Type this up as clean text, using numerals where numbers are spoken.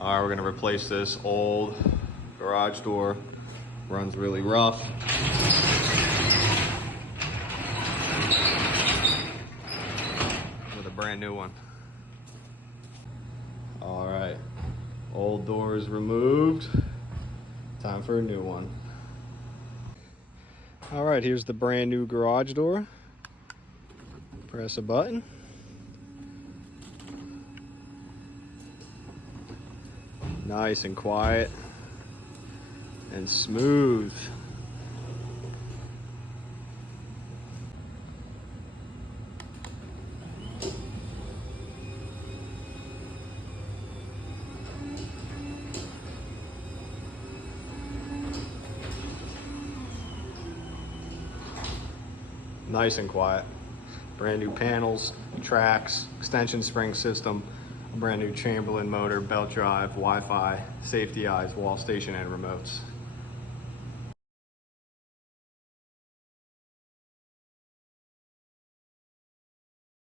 All right, we're gonna replace this old garage door. Runs really rough. With a brand new one. All right, old door is removed. Time for a new one. All right, here's the brand new garage door. Press a button. Nice and quiet and smooth. Nice and quiet. Brand new panels, tracks, extension spring system, a brand new Chamberlain motor, belt drive, Wi-Fi, safety eyes, wall station, and remotes.